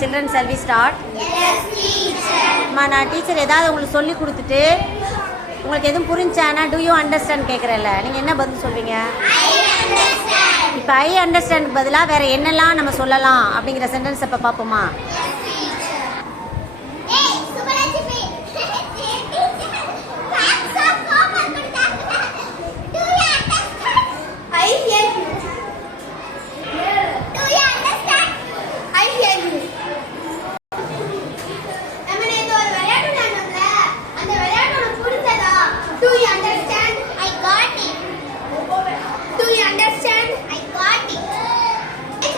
Children, shall we start? Yes, teacher. நான் டீச்சர் ஏதாவது உங்களுக்கு சொல்லி கொடுத்துட்டு உங்களுக்கு எதுவும் புரிஞ்சானா do you understand கேட்குறேன்ல, நீங்கள் என்ன பதில் சொல்வீங்க? I understand. இப்போ ஐ அண்டர்ஸ்டாண்டுக்கு பதிலாக வேறு என்னெல்லாம் நம்ம சொல்லலாம் அப்படிங்கிற சென்டென்ஸ் இப்போ பார்ப்போமா? Yes, teacher. Hey, Subbalakshmi. Thanks of homework கொடுத்தாங்க. Do you understand? I hear you. Do you understand? I hear you. நம்ம நேத்து ஒரு விளையாட்டு விளையாண்டோம்ல, அந்த விளையாட்டு உனக்கு புரிஞ்சதா? Do you understand? I got it. Do you understand? I got it.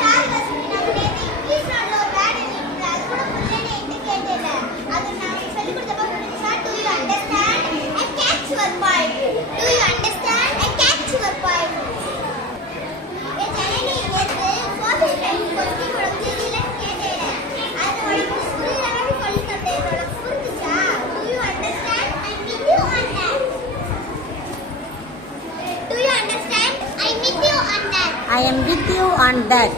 Sir நம்ம நேத்து இங்கிலீஷ்ல ஒரு வேர்ட் இருந்துச்சு, அது கூட புரியல என்ன கேட்டேல. அது நான் சொல்லி கொடுத்தப்ப புரிஞ்சுச்சா? Do you understand? I catch your point. Do you understand? I catch your point. என் ஜனனி நேத்து சோஷியல் சயின்ஸ் கொஸ்டின் உனக்கு தெரியல கேட்டேல. அது உனக்கு புரியலன்னு சொல்லி தந்தேன். உனக்கு புரிஞ்சுச்சா? Do you understand? I'm with you on that. Do you understand? I'm with you on that. I am with you on that.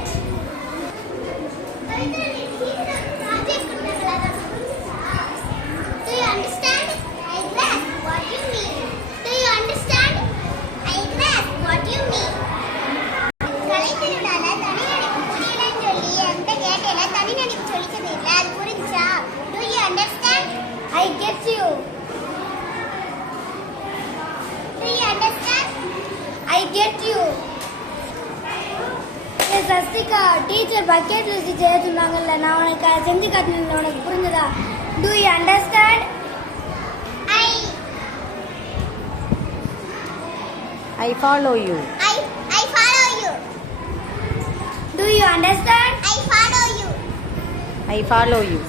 Do you understand? I grasp what you mean. Do you understand? I grasp what you mean. கலைத்திருவிழால தனிநடிப்பு புரியலன்னு சொல்லி என்கிட்ட கேட்டேல, தனிநடிப்பு சொல்லிச்சது இல்லை, அது புரிஞ்சா? Do you understand? I get you. Do you understand? I get you. Sasthika teacher bucket list செய்ய சொன்னாங்கல்ல, நான் உனக்கு செஞ்சு காட்டினேன், உனக்கு புரிஞ்சதா? Do you understand? I follow you. I follow you. Do you understand? I follow you. I follow you.